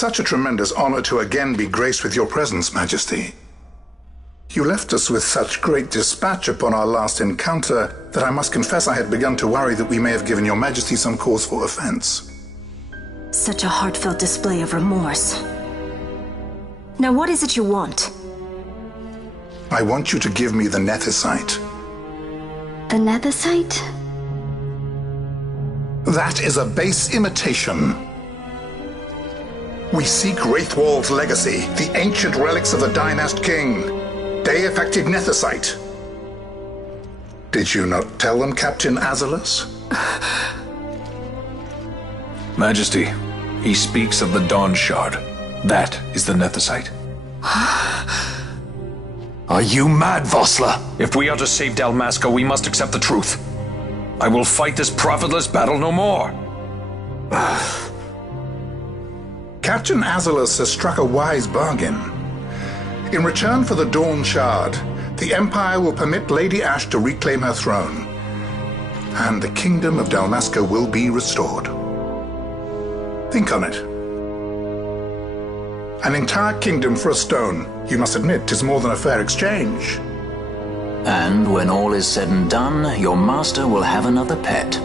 such a tremendous honor to again be graced with your presence, Majesty. You left us with such great dispatch upon our last encounter that I must confess I had begun to worry that we may have given your Majesty some cause for offense. Such a heartfelt display of remorse. Now what is it you want? I want you to give me the Nethicite. The Nethicite? That is a base imitation. We seek Wraithwald's legacy, the ancient relics of the Dynast King. Day-affected Nethicite. Did you not tell them, Captain Azalus? Majesty, he speaks of the Dawn Shard. That is the Nethicite. Are you mad, Vossler? If we are to save Dalmasca, we must accept the truth. I will fight this profitless battle no more. Captain Azalus has struck a wise bargain. In return for the Dawn Shard, the Empire will permit Lady Ash to reclaim her throne, and the Kingdom of Dalmasca will be restored. Think on it. An entire kingdom for a stone. You must admit, 'tis more than a fair exchange. And when all is said and done, your master will have another pet.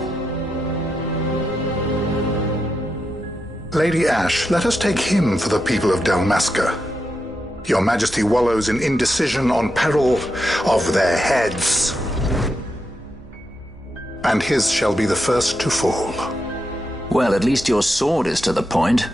Lady Ash, let us take him for the people of Dalmasca. Your Majesty wallows in indecision on peril of their heads. And his shall be the first to fall. Well, at least your sword is to the point.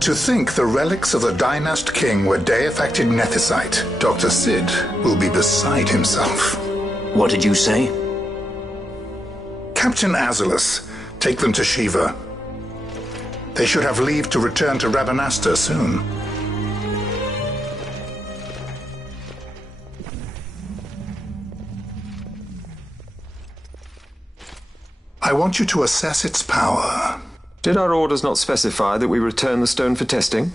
To think the relics of the Dynast King were day-affected Nethicite, Dr. Sid will be beside himself. What did you say? Captain Azalus, take them to Shiva. They should have leave to return to Rabanastre soon. I want you to assess its power. Did our orders not specify that we return the stone for testing?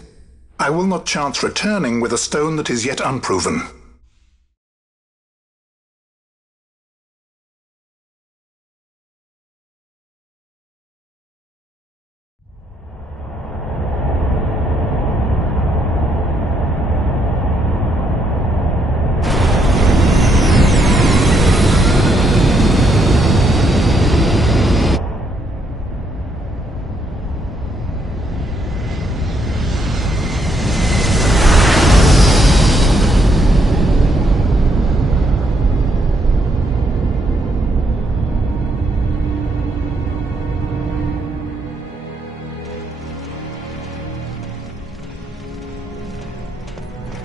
I will not chance returning with a stone that is yet unproven.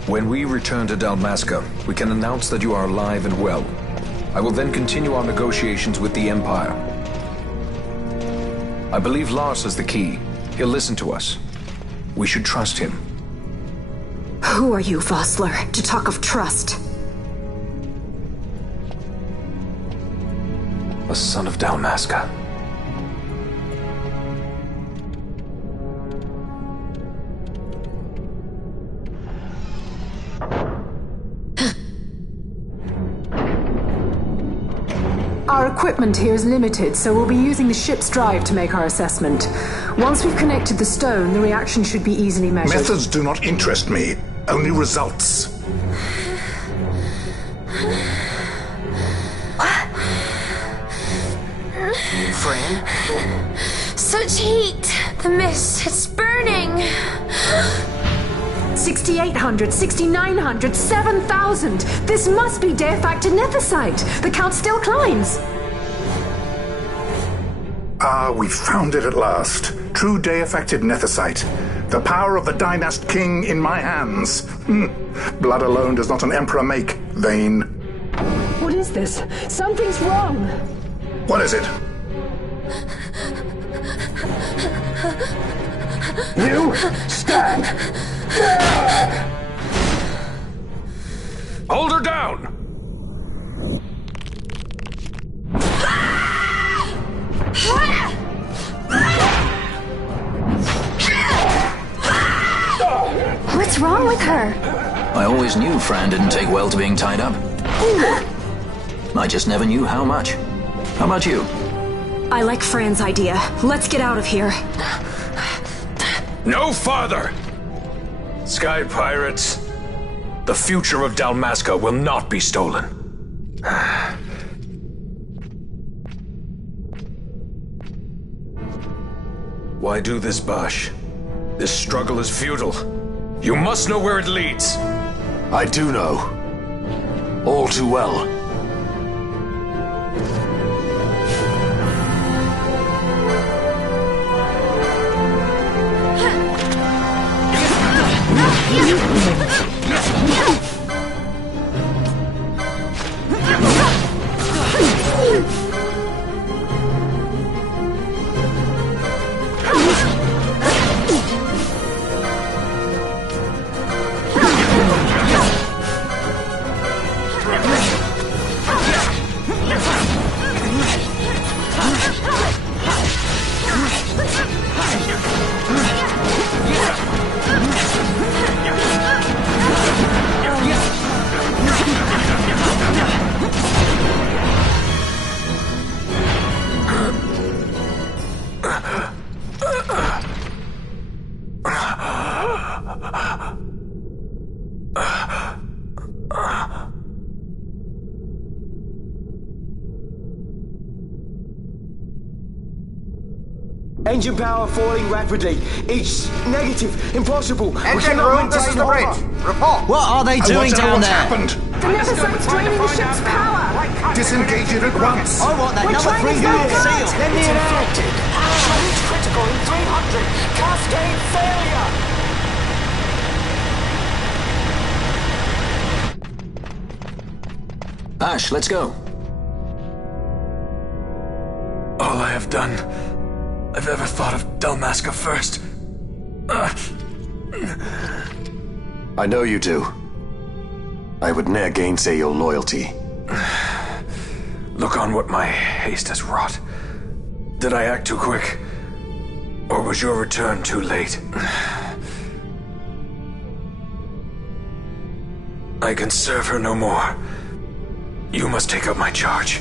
When we return to Dalmasca, we can announce that you are alive and well. I will then continue our negotiations with the Empire. I believe Lars has the key. He'll listen to us. We should trust him. Who are you, Vossler, to talk of trust? A son of Dalmasca. Our equipment here is limited, so we'll be using the ship's drive to make our assessment. Once we've connected the stone, the reaction should be easily measured. Methods do not interest me, only results. Frame? Such heat! The mist, it's burning! 6,800, 6,900, 7,000! This must be day-affected Nethicite! The count still climbs! Ah, we found it at last. True day-affected Nethicite. The power of the Dynast King in my hands. Blood alone does not an emperor make, vain. What is this? Something's wrong! What is it? You stand! Hold her down! What's wrong with I always knew Fran didn't take well to being tied up. I just never knew how much. How about you? I like Fran's idea. Let's get out of here. No farther! Sky Pirates, the future of Dalmasca will not be stolen. Why do this, Bash? This struggle is futile. You must know where it leads. I do know. All too well. Engine power falling rapidly. It's negative. Impossible. Engine room, this is the bridge. Report. What are they doing down what's there? Happened. The Neversite's draining the ship's power. Disengage it at once. I want that number 3 unit seal. Let me out. Charge critical in 300. Cascade failure. Ash, let's go. All I have done, I've ever thought of Dalmasca first. I know you do. I would ne'er gainsay your loyalty. Look on what my haste has wrought. Did I act too quick? Or was your return too late? I can serve her no more. You must take up my charge.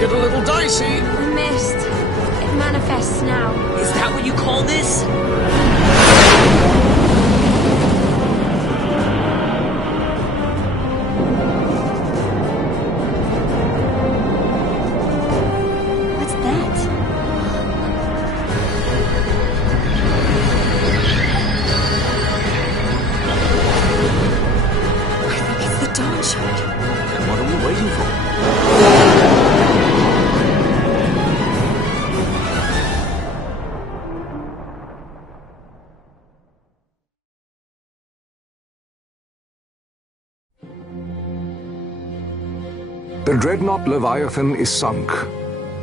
Get a little dicey. The mist. It manifests now. Is that what you call this? What's that? I think it's the Dawn Shard. Then what are we waiting for? The dreadnought Leviathan is sunk.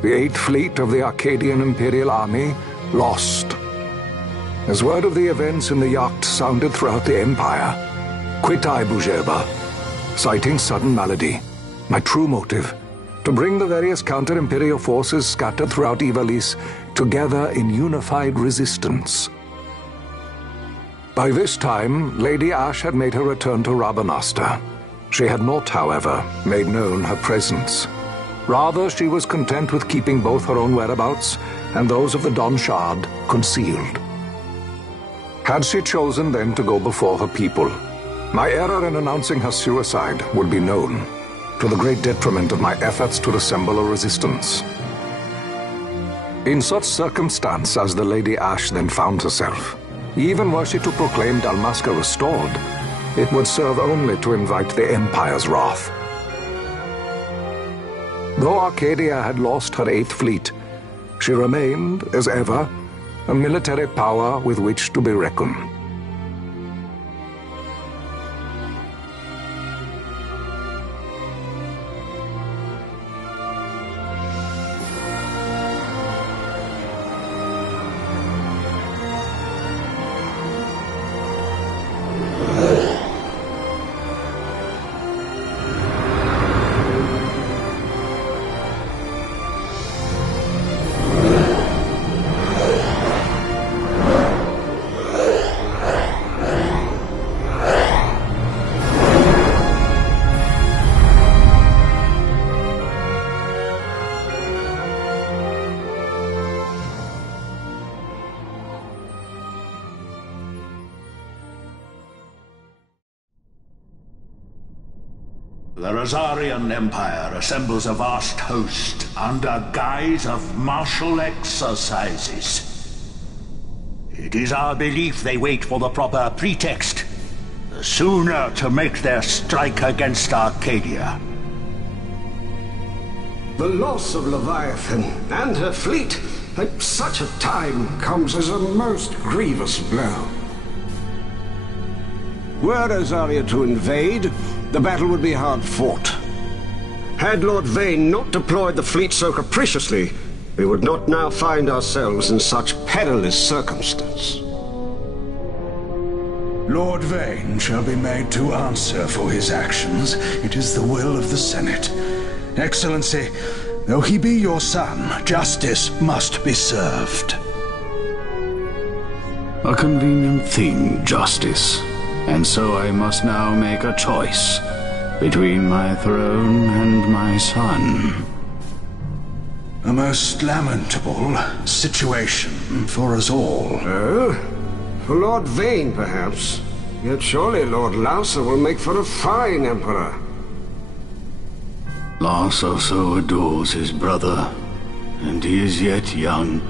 The 8th fleet of the Arcadian Imperial Army lost. As word of the events in the yacht sounded throughout the Empire, quit I Bujeba, citing sudden malady. My true motive, to bring the various counter-imperial forces scattered throughout Ivalice together in unified resistance. By this time, Lady Ash had made her return to Rabanastre. She had not, however, made known her presence. Rather, she was content with keeping both her own whereabouts and those of the Dawn Shard concealed. Had she chosen then to go before her people, my error in announcing her suicide would be known, to the great detriment of my efforts to assemble a resistance. In such circumstance as the Lady Ash then found herself, Even were she to proclaim Dalmasca restored, it would serve only to invite the Empire's wrath. Though Arcadia had lost her 8th fleet, she remained, as ever, a military power with which to be reckoned. The Rosarian Empire assembles a vast host under guise of martial exercises. It is our belief they wait for the proper pretext, the sooner to make their strike against Arcadia. The loss of Leviathan and her fleet at such a time comes as a most grievous blow. Were Rosaria to invade, the battle would be hard fought. Had Lord Vane not deployed the fleet so capriciously, we would not now find ourselves in such perilous circumstance. Lord Vane shall be made to answer for his actions. It is the will of the Senate. Excellency, though he be your son, justice must be served. A convenient thing, justice. And so I must now make a choice between my throne and my son. A most lamentable situation for us all. Oh? For Lord Vane, perhaps. Yet surely Lord Lauser will make for a fine emperor. Lauser so adores his brother, and he is yet young.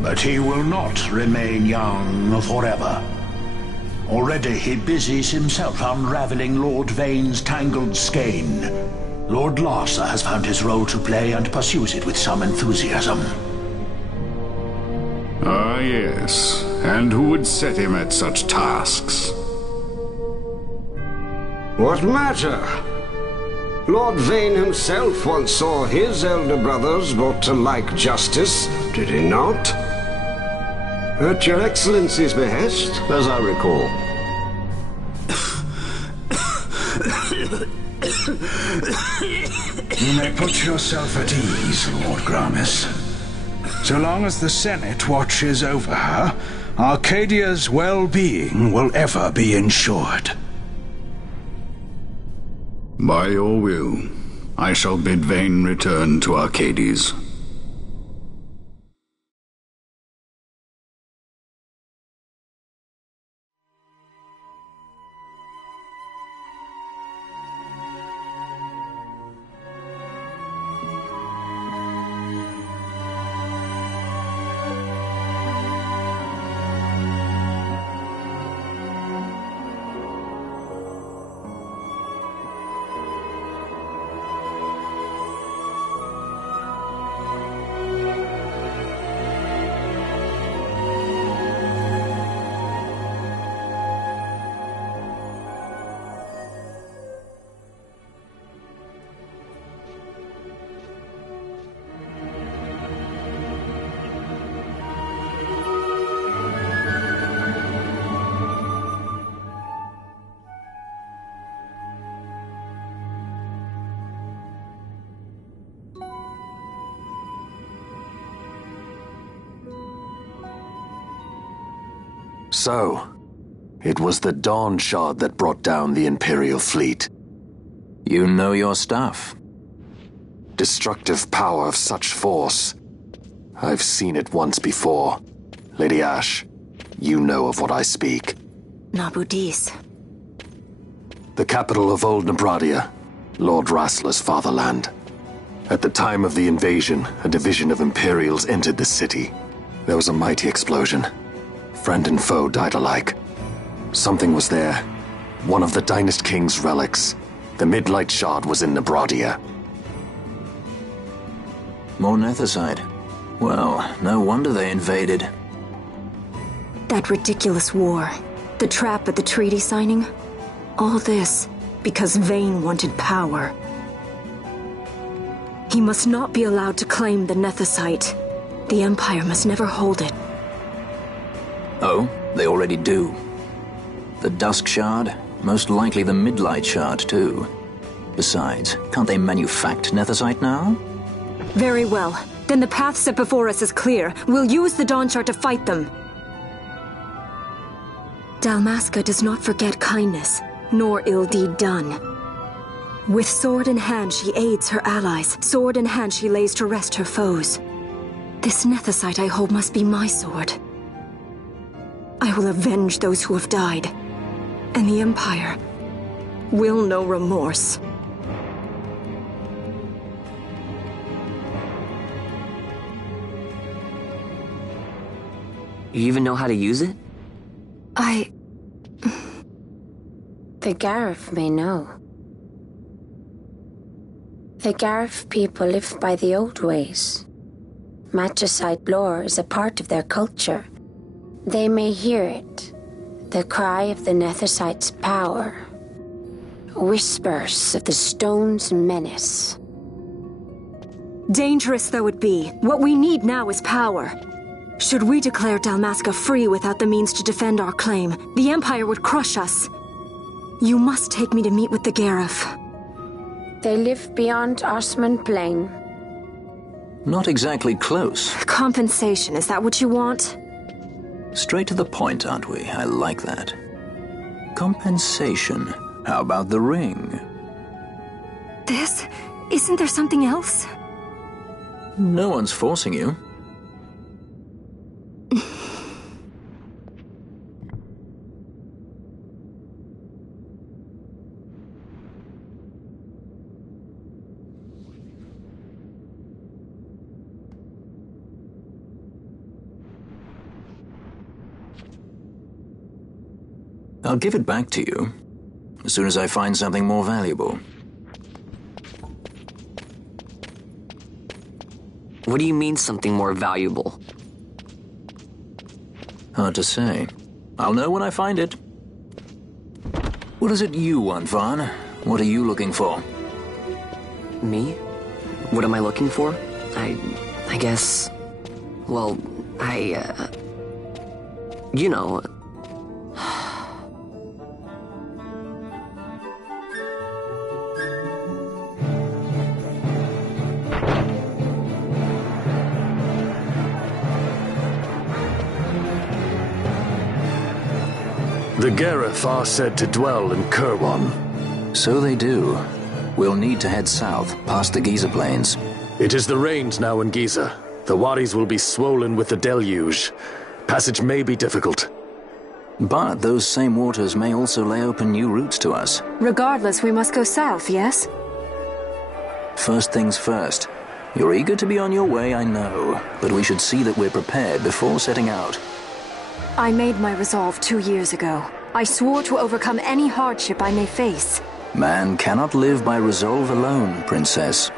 But he will not remain young forever. Already he busies himself unraveling Lord Vane's tangled skein. Lord Larsa has found his role to play and pursues it with some enthusiasm. Ah, yes. And who would set him at such tasks? What matter? Lord Vane himself once saw his elder brothers brought to like justice, did he not? At your Excellency's behest, as I recall. You may put yourself at ease, Lord Gramis. So long as the Senate watches over her, Arcadia's well-being will ever be ensured. By your will, I shall bid Vane return to Arcades. So, it was the Dawn Shard that brought down the Imperial fleet. You know your stuff. Destructive power of such force. I've seen it once before. Lady Ash, you know of what I speak. Nabudis. The capital of Old Nebradia, Lord Rassler's fatherland. At the time of the invasion, a division of Imperials entered the city. There was a mighty explosion. Friend and foe died alike. Something was there. One of the Dynast King's relics. The Midlight Shard was in Nebradia. More Nethicite. Well, no wonder they invaded. That ridiculous war. The trap at the treaty signing. All this because Vayne wanted power. He must not be allowed to claim the Nethicite. The Empire must never hold it. Oh, they already do. The Dusk Shard, most likely the Midlight Shard too. Besides, can't they manufact Nethicite now? Very well. Then the path set before us is clear. We'll use the Dawn Shard to fight them. Dalmasca does not forget kindness, nor ill deed done. With sword in hand, she aids her allies. Sword in hand, she lays to rest her foes. This Nethicite I hold must be my sword. I will avenge those who have died, and the Empire will know remorse. You even know how to use it? The Garif may know. The Garif people live by the old ways. Matricide lore is a part of their culture. They may hear it, the cry of the Nethicite's power. Whispers of the stone's menace. Dangerous though it be, what we need now is power. Should we declare Dalmasca free without the means to defend our claim, the Empire would crush us. You must take me to meet with the Garif. They live beyond Osman Plain. Not exactly close. Compensation, is that what you want? Straight to the point, aren't we? I like that. Compensation. How about the ring? This? Isn't there something else? No one's forcing you. I'll give it back to you as soon as I find something more valuable. What do you mean something more valuable? Hard to say. I'll know when I find it. What is it you want, Vaughn? What are you looking for? Me? What am I looking for? I guess... Well, you know... The Garif are said to dwell in Kirwan. So they do. We'll need to head south, past the Giza Plains. It is the rains now in Giza. The wadis will be swollen with the deluge. Passage may be difficult. But those same waters may also lay open new routes to us. Regardless, we must go south, yes? First things first. You're eager to be on your way, I know. But we should see that we're prepared before setting out. I made my resolve 2 years ago. I swore to overcome any hardship I may face. Man cannot live by resolve alone, Princess.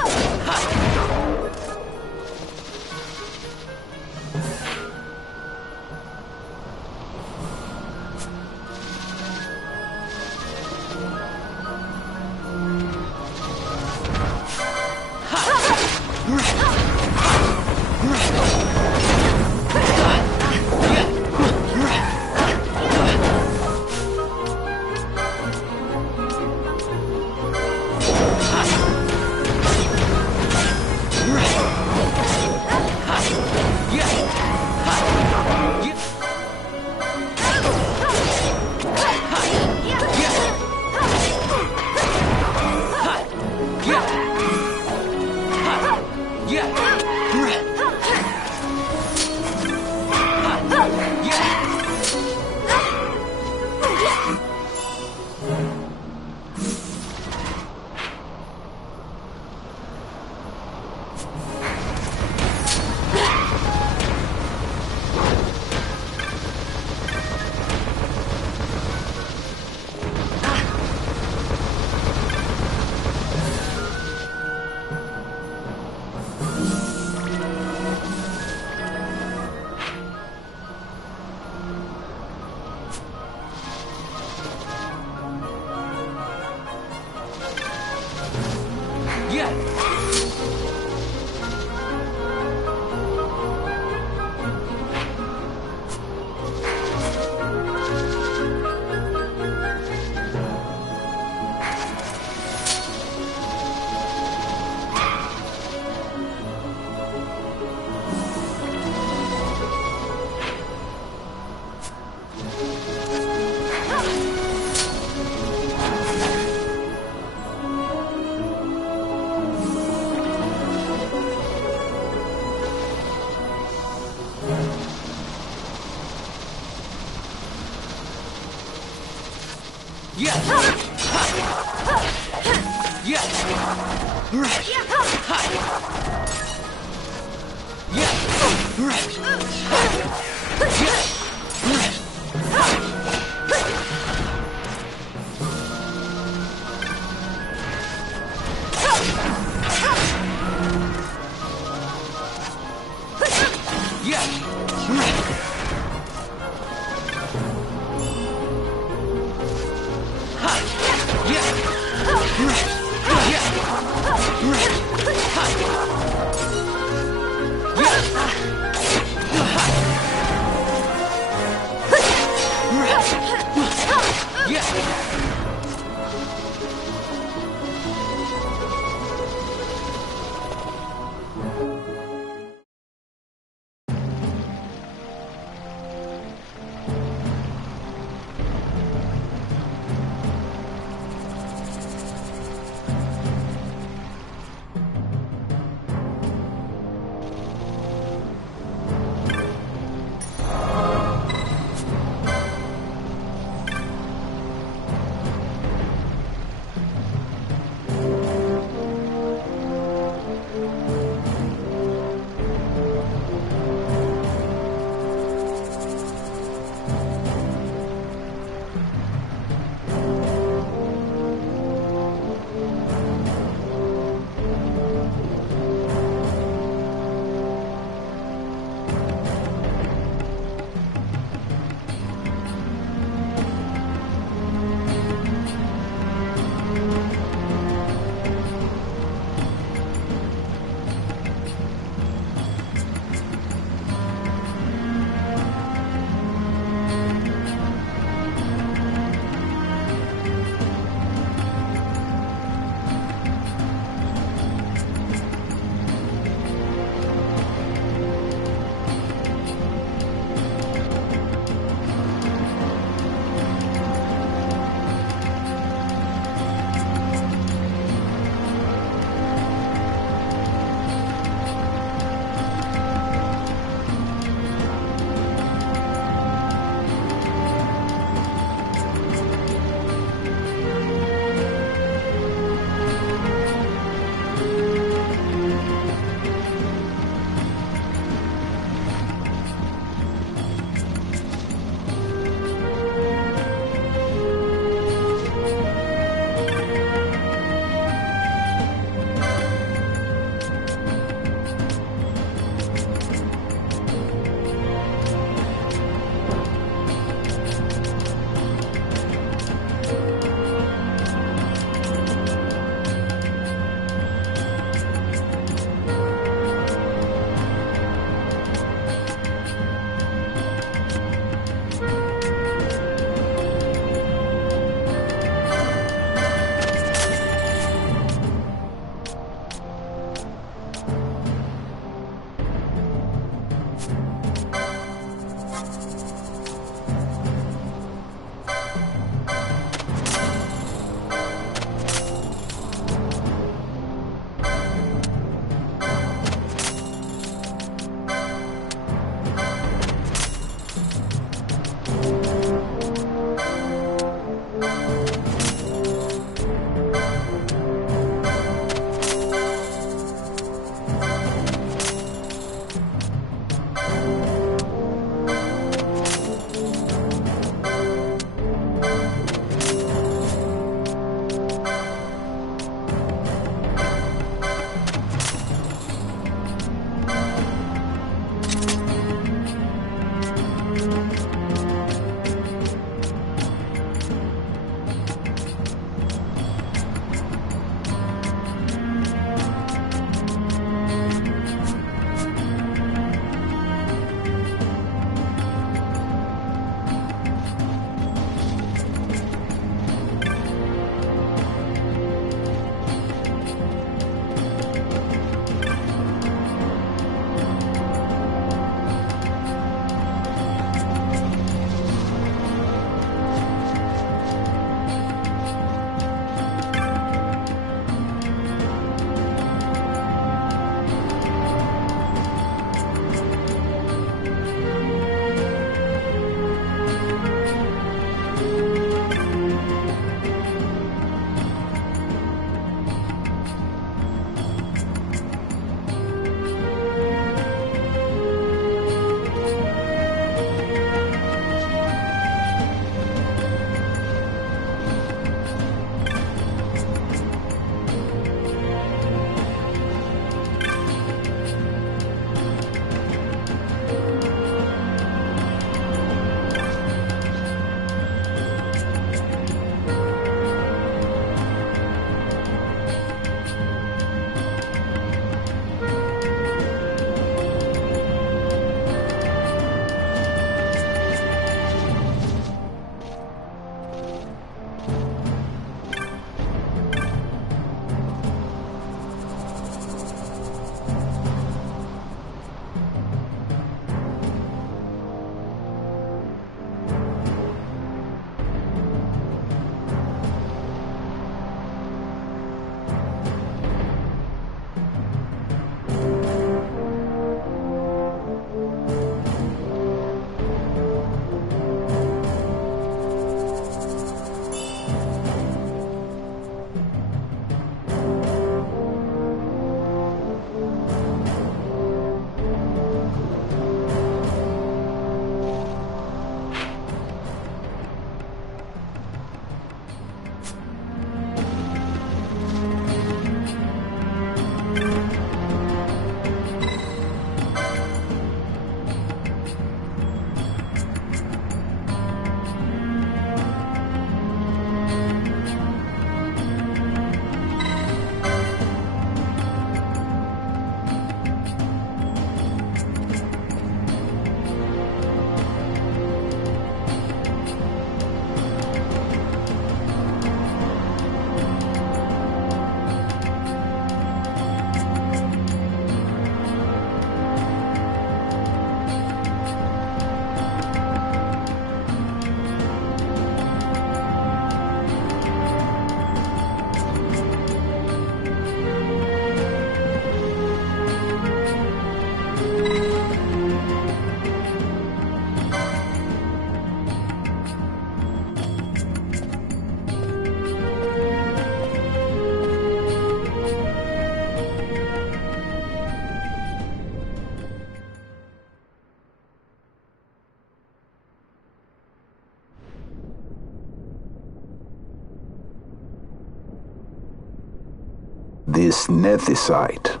This nethicite.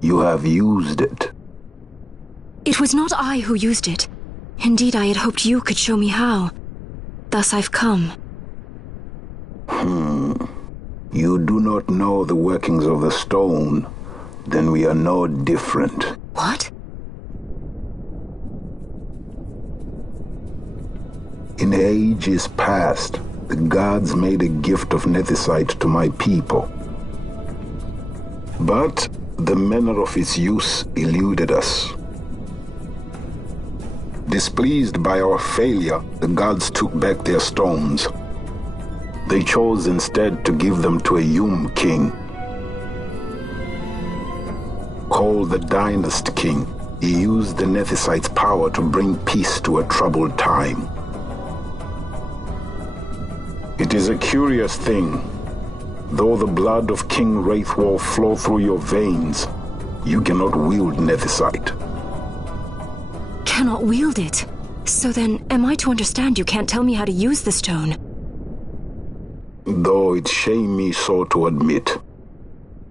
You have used it. It was not I who used it. Indeed, I had hoped you could show me how. Thus I've come. You do not know the workings of the stone. Then we are no different. What? In ages past, the gods made a gift of nethicite to my people. But the manner of its use eluded us. Displeased by our failure, the gods took back their stones. They chose instead to give them to a Yum king. Called the Dynast King, he used the nethicite's power to bring peace to a troubled time. It is a curious thing. Though the blood of King Wraithwall flow through your veins, you cannot wield nethicite. Cannot wield it? So then, am I to understand you can't tell me how to use the stone? Though it shame me so to admit,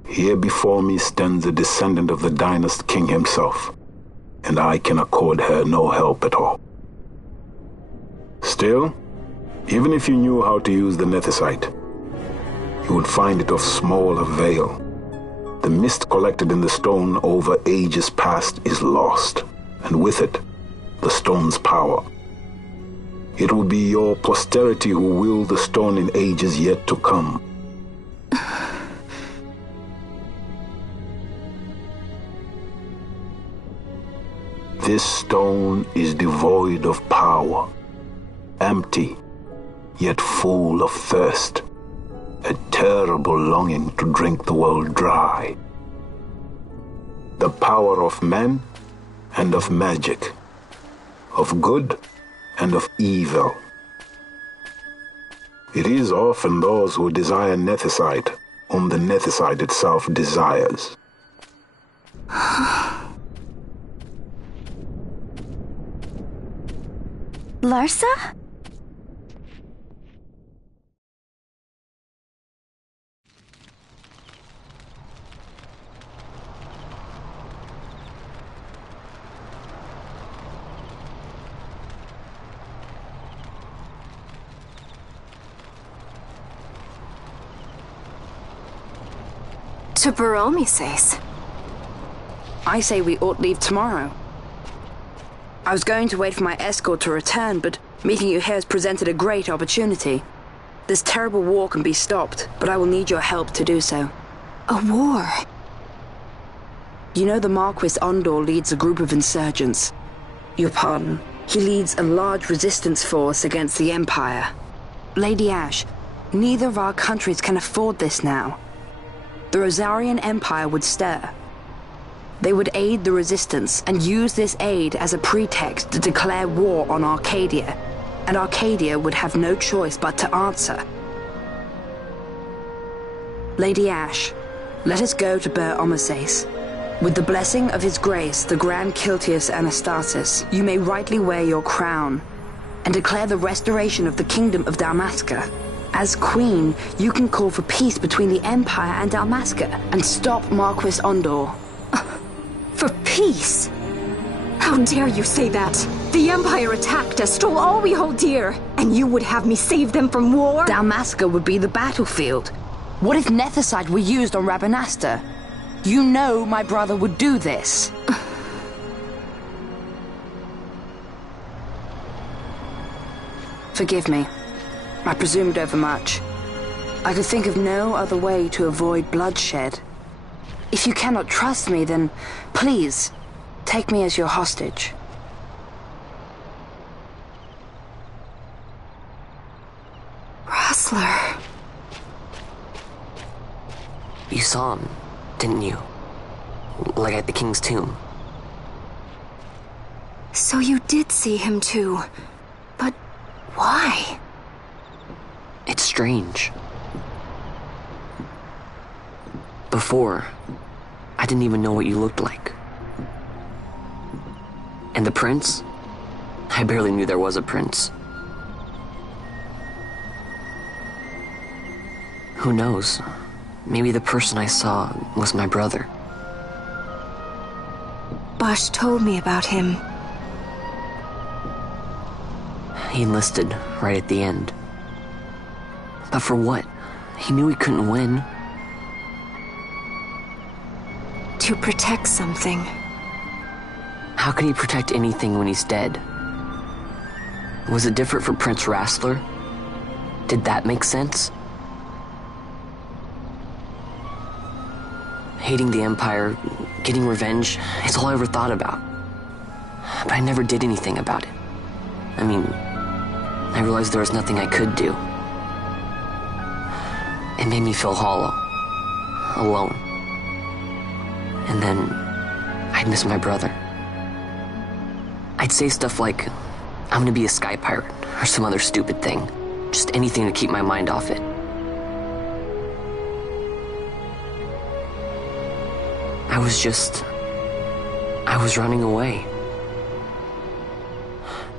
here before me stands a descendant of the Dynast King himself, and I can accord her no help at all. Still, even if you knew how to use the nethicite, you would find it of small avail. The mist collected in the stone over ages past is lost, and with it, the stone's power. It will be your posterity who wield the stone in ages yet to come. This stone is devoid of power, empty, yet full of thirst, a terrible longing to drink the world dry. The power of men and of magic, of good and of evil. It is often those who desire nethicite whom the nethicite itself desires. Larsa? To Baromises. I say we ought leave tomorrow. I was going to wait for my escort to return, but meeting you here has presented a great opportunity. This terrible war can be stopped, but I will need your help to do so. A war? You know the Marquis Ondor leads a group of insurgents. Your pardon. He leads a large resistance force against the Empire. Lady Ash, neither of our countries can afford this now. The Rosarian Empire would stir. They would aid the resistance and use this aid as a pretext to declare war on Arcadia, and Arcadia would have no choice but to answer. Lady Ash, let us go to Ber Omases. With the blessing of his grace, the Grand Kiltius Anastasis, you may rightly wear your crown and declare the restoration of the Kingdom of Dalmasca. As Queen, you can call for peace between the Empire and Dalmasca and stop Marquis Ondor. For peace? How dare you say that? The Empire attacked us, stole all we hold dear, and you would have me save them from war? Dalmasca would be the battlefield. What if nethicite were used on Rabanasta? You know my brother would do this. Forgive me. I presumed overmuch. I could think of no other way to avoid bloodshed. If you cannot trust me, then please, take me as your hostage. Rustler. You saw him, didn't you? Like at the King's tomb. So you did see him too. But why? It's strange. Before, I didn't even know what you looked like. And the prince? I barely knew there was a prince. Who knows? Maybe the person I saw was my brother. Basch told me about him. He enlisted right at the end. But for what? He knew he couldn't win. To protect something. How can he protect anything when he's dead? Was it different for Prince Rastler? Did that make sense? Hating the Empire, getting revenge, it's all I ever thought about. But I never did anything about it. I mean, I realized there was nothing I could do. It made me feel hollow, alone. And then I'd miss my brother. I'd say stuff like, I'm gonna be a sky pirate, or some other stupid thing. Just anything to keep my mind off it. I was running away.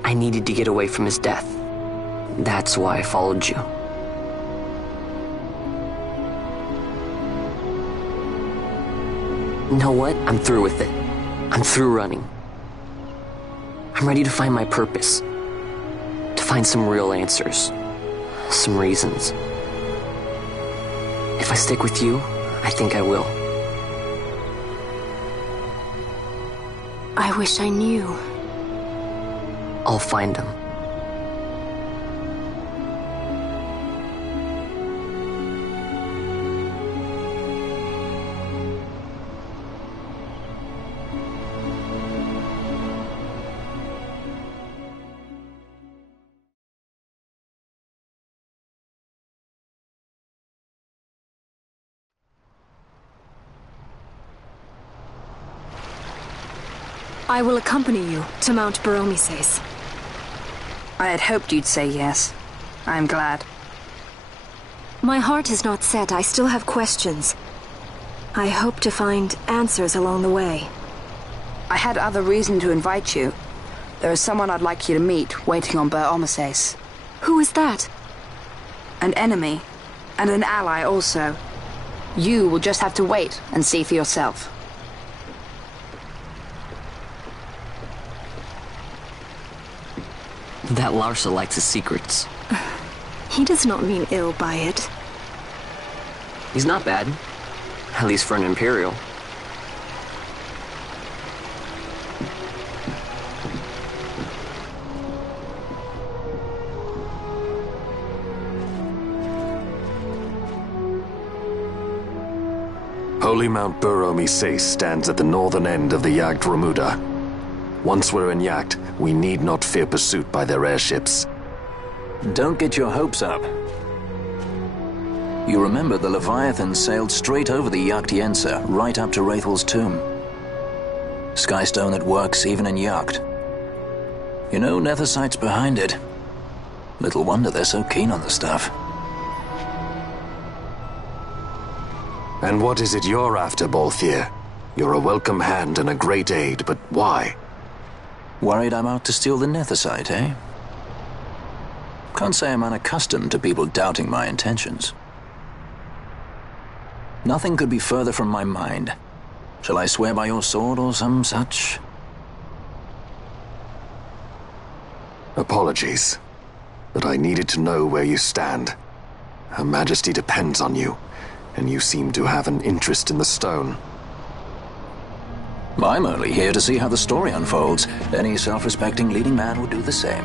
I needed to get away from his death. That's why I followed you. You know what? I'm through with it. I'm through running. I'm ready to find my purpose. To find some real answers. Some reasons. If I stick with you, I think I will. I wish I knew. I'll find them. I will accompany you to Mount Baromises. I had hoped you'd say yes. I am glad. My heart is not set. I still have questions. I hope to find answers along the way. I had other reason to invite you. There is someone I'd like you to meet, waiting on Baromises. Who is that? An enemy, and an ally also. You will just have to wait and see for yourself. That Larsa likes his secrets. He does not mean ill by it. He's not bad. At least for an Imperial. Holy Mount Baromises stands at the northern end of the Yacht Remuda. Once we're in Yacht, we need not fear pursuit by their airships. Don't get your hopes up. You remember the Leviathan sailed straight over the Yacht right up to Wraithel's tomb. Skystone that works even in Yacht. You know Nethersight's behind it. Little wonder they're so keen on the stuff. And what is it you're after, Balthier? You're a welcome hand and a great aid, but why? Worried I'm out to steal the Nethersight, eh? Can't say I'm unaccustomed to people doubting my intentions. Nothing could be further from my mind. Shall I swear by your sword or some such? Apologies, but I needed to know where you stand. Her Majesty depends on you, and you seem to have an interest in the stone. I'm only here to see how the story unfolds. Any self-respecting leading man would do the same.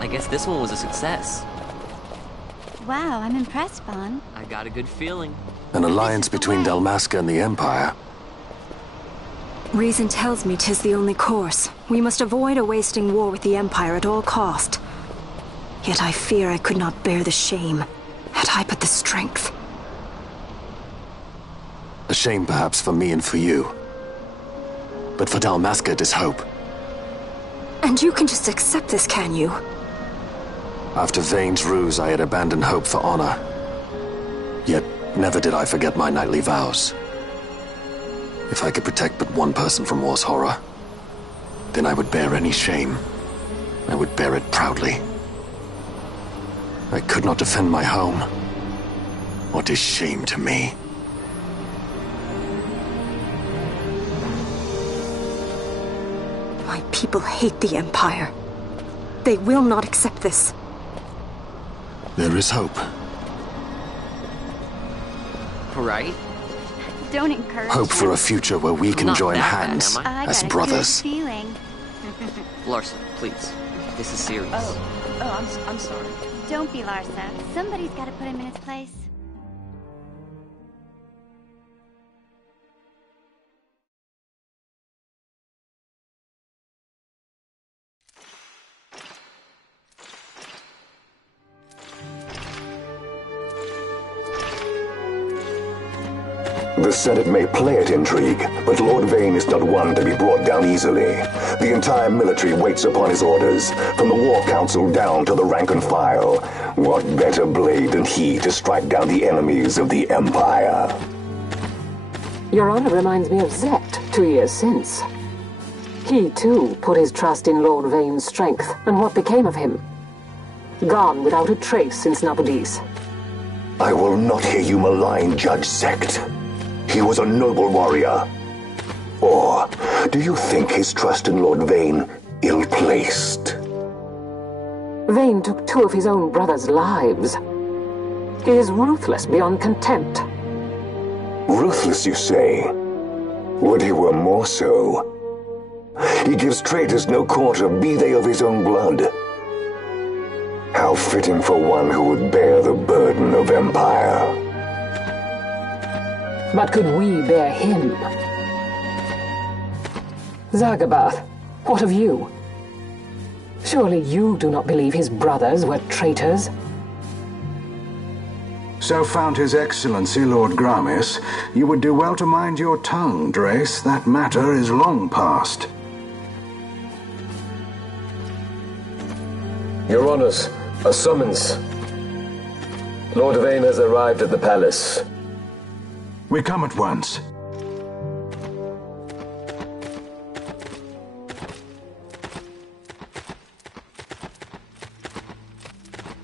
I guess this one was a success. Wow, I'm impressed, Vaughn. I got a good feeling. An alliance between Dalmasca and the Empire. Reason tells me 'tis the only course. We must avoid a wasting war with the Empire at all cost. Yet I fear I could not bear the shame, had I but the strength. A shame perhaps for me and for you. But for Dalmasca it is hope. And you can just accept this, can you? After Vane's ruse, I had abandoned hope for honor. Yet, never did I forget my knightly vows. If I could protect but one person from war's horror, then I would bear any shame. I would bear it proudly. I could not defend my home. What is shame to me? My people hate the Empire. They will not accept this. There is hope. Right? Don't encourage Hope for a future where we can Not join that bad, hands am I? as got a brothers. good feeling. Larsa, please. This is serious. I'm sorry. Don't be Larsa. Somebody's got to put him in his place. The Senate may play at intrigue, but Lord Vane is not one to be brought down easily. The entire military waits upon his orders, from the War Council down to the rank and file. What better blade than he to strike down the enemies of the Empire? Your Honor reminds me of Zet 2 years since. He, too, put his trust in Lord Vane's strength, and what became of him? Gone without a trace since Nabudis. I will not hear you malign Judge Sect. He was a noble warrior. Or do you think his trust in Lord Vane ill-placed? Vane took 2 of his own brothers' lives. He is ruthless beyond contempt. Ruthless, you say? Would he were more so. He gives traitors no quarter, be they of his own blood. How fitting for one who would bear the burden of empire. But could we bear him? Zagabath, what of you? Surely you do not believe his brothers were traitors? So found His Excellency Lord Gramis, you would do well to mind your tongue, Drace. That matter is long past. Your Honors, a summons. Lord Vane has arrived at the palace. We come at once.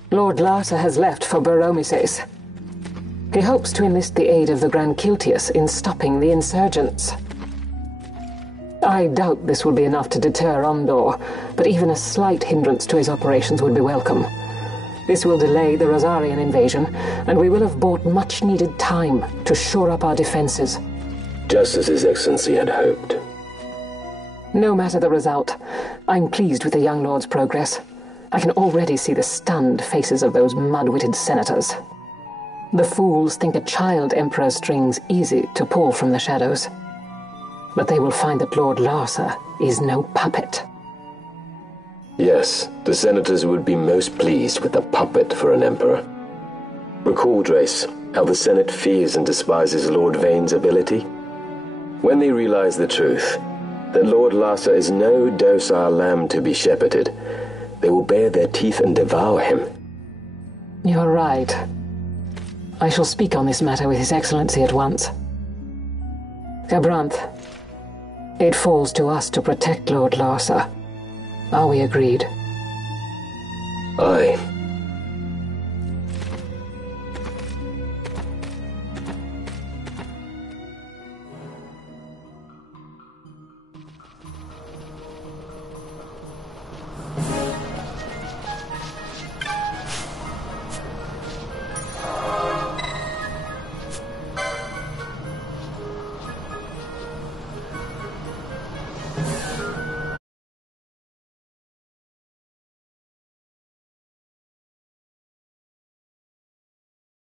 Lord Larsa has left for Baromises. He hopes to enlist the aid of the Grand Kiltius in stopping the insurgents. I doubt this will be enough to deter Ondor, but even a slight hindrance to his operations would be welcome. This will delay the Rosarian invasion, and we will have bought much-needed time to shore up our defenses. Just as His Excellency had hoped. No matter the result, I'm pleased with the young lord's progress. I can already see the stunned faces of those mud-witted senators. The fools think a child emperor's strings easy to pull from the shadows. But they will find that Lord Larsa is no puppet. Yes, the senators would be most pleased with a puppet for an emperor. Recall, Drace, how the Senate fears and despises Lord Vane's ability. When they realize the truth, that Lord Larsa is no docile lamb to be shepherded, they will bare their teeth and devour him. You're right. I shall speak on this matter with His Excellency at once. Gabranth, it falls to us to protect Lord Larsa. Are we agreed? Aye.